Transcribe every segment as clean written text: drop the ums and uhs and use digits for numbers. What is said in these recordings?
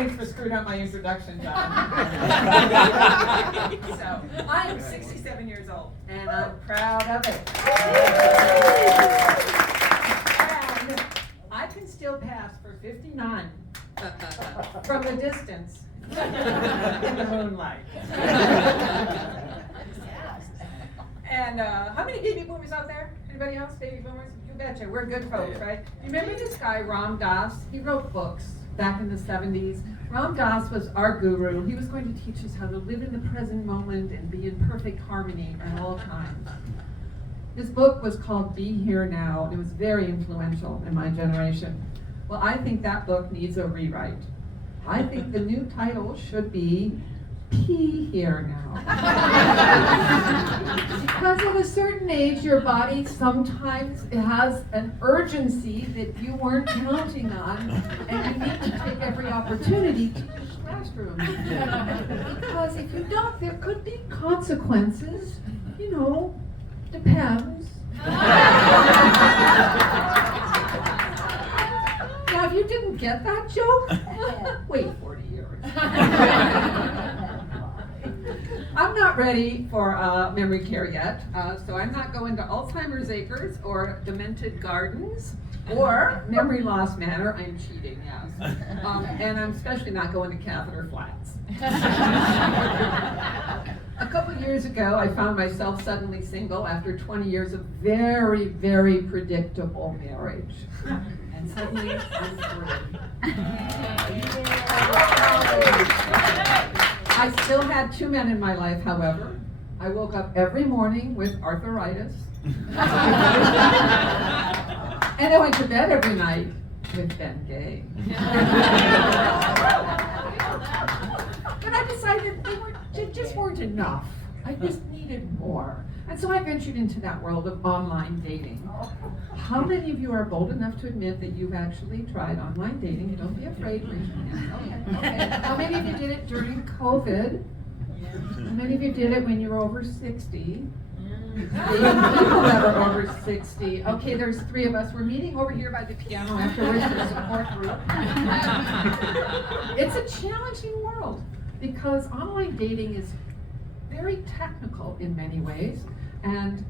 Thanks for screwing up my introduction, John. So, I am 67 years old, and I'm proud of it. And I can still pass for 59 from the distance in the moonlight. And how many baby boomers out there? Anybody else? Baby boomers? You betcha. We're good folks, right? You remember this guy, Ram Dass? He wrote books back in the 70s. Ram Dass was our guru. He was going to teach us how to live in the present moment and be in perfect harmony at all times. His book was called Be Here Now, and it was very influential in my generation. Well, I think that book needs a rewrite. I think the new title should be Pee Here Now. Because at a certain age, your body sometimes has an urgency that you weren't counting on, and you need to take every opportunity to use the restroom. Because if you don't, there could be consequences. You know, depends. Now, if you didn't get that joke, wait 40 years. I'm not ready for memory care yet, so I'm not going to Alzheimer's Acres or Demented Gardens or Memory Loss Manor. I'm cheating, yes. And I'm especially not going to Catheter Flats. A couple years ago, I found myself suddenly single after 20 years of very, very predictable marriage. And suddenly, I'm free. I still had 2 men in my life, however. I woke up every morning with arthritis. And I went to bed every night with Ben Gay. But I decided they just weren't enough. I just needed more. And so I ventured into that world of online dating. How many of you are bold enough to admit that you've actually tried online dating? Don't be afraid. Raise your hand. Okay. How many of you did it during COVID? How many of you did it when you were over 60? People that are over 60. Okay, there's 3 of us. We're meeting over here by the piano afterwards for a support group. It's a challenging world because online dating is very technical in many ways, and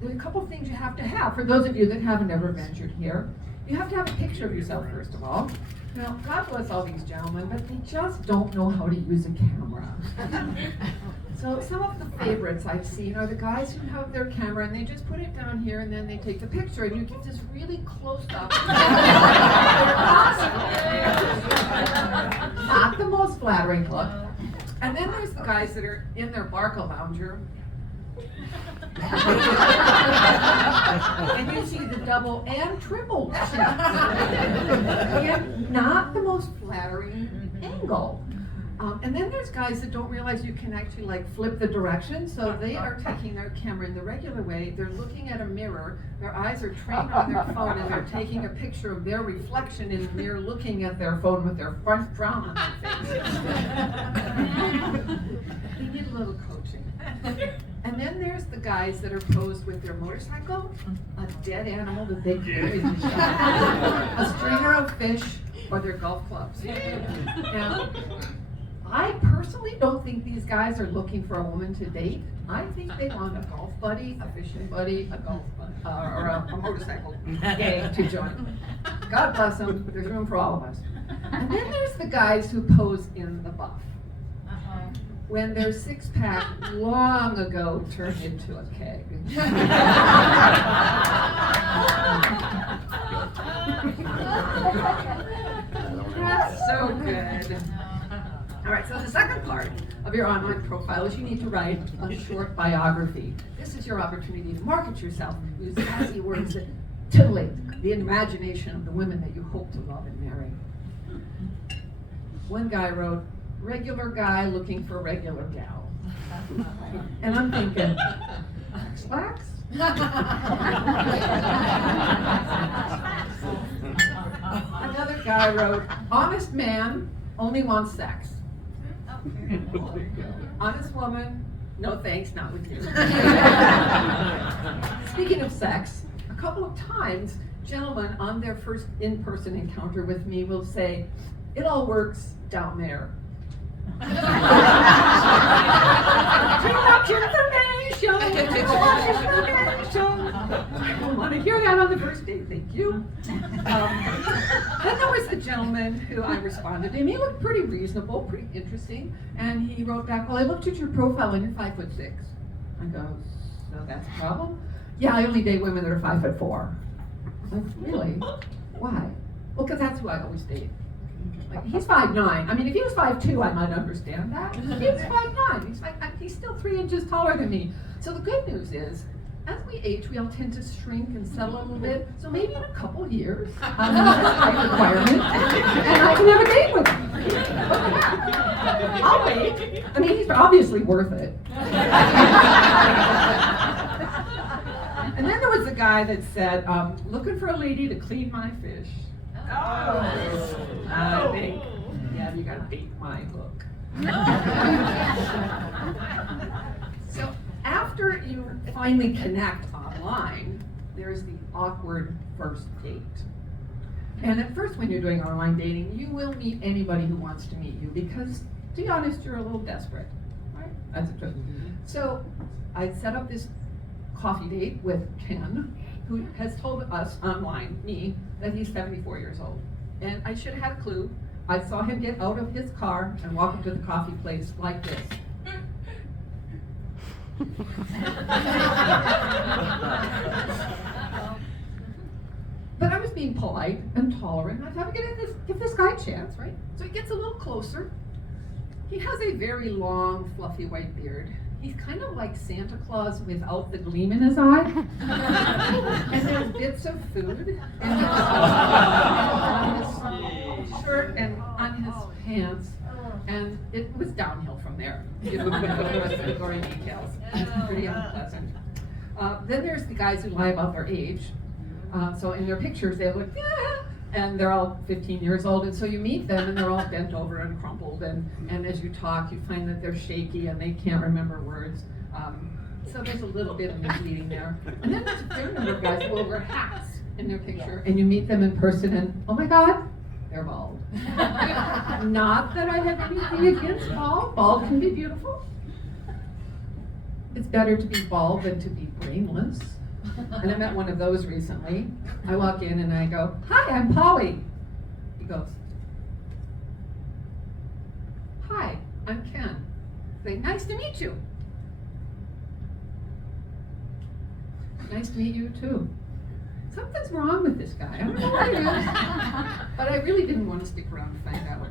there's a couple things you have to have. For those of you that haven't ever ventured here, you have to have a picture of yourself first of all. Now, God bless all these gentlemen, but they just don't know how to use a camera. So some of the favorites I've seen are the guys who have their camera and they just put it down here and then they take the picture and you get this really close up. Not the most flattering look. And then there's the guys that are in their Barca lounger. And you see the double and triple cheeks. Again, not the most flattering angle. And then there's guys that don't realize you can actually flip the direction, so they are taking their camera in the regular way, they're looking at a mirror, their eyes are trained on their phone, and they're taking a picture of their reflection in the mirror looking at their phone with their front frown on their face. They need a little coaching. And then there's the guys that are posed with their motorcycle, a dead animal that they carry, a stringer of fish, or their golf clubs. Now, I personally don't think these guys are looking for a woman to date. I think they want a golf buddy, a fishing buddy, a golf buddy, or a motorcycle gang to join. God bless them, there's room for all of us. And then there's the guys who pose in the buff. When their six-pack long ago turned into a keg. That's so good. All right, so the second part of your online profile is you need to write a short biography. This is your opportunity to market yourself, use sassy words that titillate the imagination of the women that you hope to love and marry. One guy wrote, regular guy looking for a regular gal. And I'm thinking, slacks? Another guy wrote, honest man only wants sex. Honest woman, no thanks, not with you. Speaking of sex, a couple of times, gentlemen on their first in-person encounter with me will say, it all works down there. Too much information. I don't want to hear that on the first date, thank you. Then there was the gentleman who I responded to him. He looked pretty reasonable, pretty interesting. And he wrote back, well, I looked at your profile and you're 5'6". I go, so that's a problem? Yeah, I only date women that are 5'4". Like, really? Why? Well, because that's who I always date. Like, he's 5'9". I mean, if he was 5'2", I might understand that. He was 5'9". He's still 3 inches taller than me. So the good news is, as we age, we all tend to shrink and settle a little bit. So maybe in a couple years, I'll meet the height requirement, and I can have a date with him. I'll wait. I mean, he's obviously worth it. And then there was a guy that said, looking for a lady to clean my fish. I think, yeah, you gotta bait my hook. So after you finally connect online, there's the awkward first date. And at first when you're doing online dating, you will meet anybody who wants to meet you because, to be honest, you're a little desperate, right? That's the truth. So I set up this coffee date with Ken, who has told us online, me, that he's 74 years old. And I should have had a clue. I saw him get out of his car and walk into the coffee place like this. But I was being polite and tolerant. I thought, I'm gonna give this guy a chance, right? So he gets a little closer. He has a very long, fluffy white beard. He's kind of like Santa Claus without the gleam in his eye. And there's bits of food on his shirt and on his pants. And it was downhill from there. You don't know the rest of the gory details. Pretty unpleasant. Then there's the guys who lie about their age. So in their pictures, they look, yeah, and they're all 15 years old. And so you meet them and they're all bent over and crumpled. And as you talk, you find that they're shaky and they can't remember words. So there's a little bit of misleading there. And then there's a fair number of guys who will wear hats in their picture. And you meet them in person and, oh my God, they're bald. Not that I have anything against bald. Bald can be beautiful. It's better to be bald than to be brainless. And I met one of those recently. I walk in and I go, hi, I'm Polly. He goes, hi, I'm Ken. I say, nice to meet you. Nice to meet you too. Something's wrong with this guy. I don't know what it is. But I really didn't want to stick around to find out.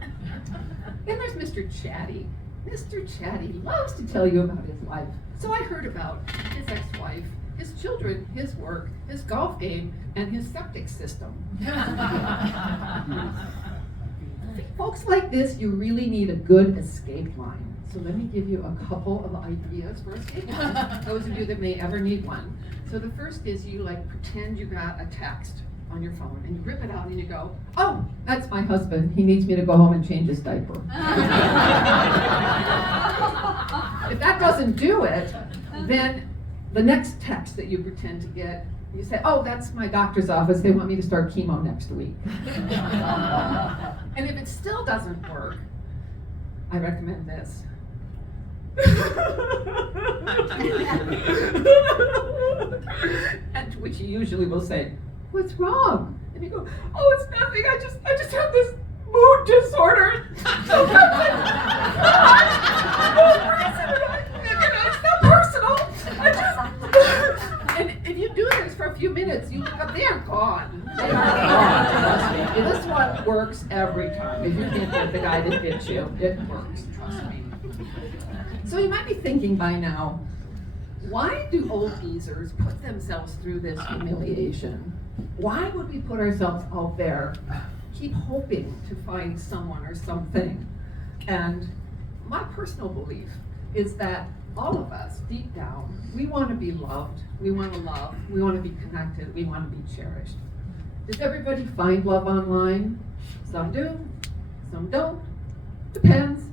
Then there's Mr. Chatty. Mr. Chatty loves to tell you about his life. So I heard about his ex-wife, his children, his work, his golf game, and his septic system. Folks like this, you really need a good escape line. So let me give you a couple of ideas for escape lines, those of you that may ever need one. So the first is you pretend you got a text on your phone and you rip it out and you go, oh, that's my husband. He needs me to go home and change his diaper. If that doesn't do it, then the next text that you pretend to get, you say, oh, that's my doctor's office. They want me to start chemo next week. And if it still doesn't work, I recommend this. And to which you usually will say, what's wrong? And you go, oh, it's nothing. I just have this mood disorder. Sometimes it's not personal. And if you do this for a few minutes, you look up, they are gone. They are gone. This one works every time. If you can't get the guy that fits you, it works, trust me. So you might be thinking by now, why do old geezers put themselves through this humiliation? Why would we put ourselves out there, keep hoping to find someone or something? And my personal belief is that all of us, deep down, we want to be loved, we want to love, we want to be connected, we want to be cherished. Does everybody find love online? Some do, some don't. Depends.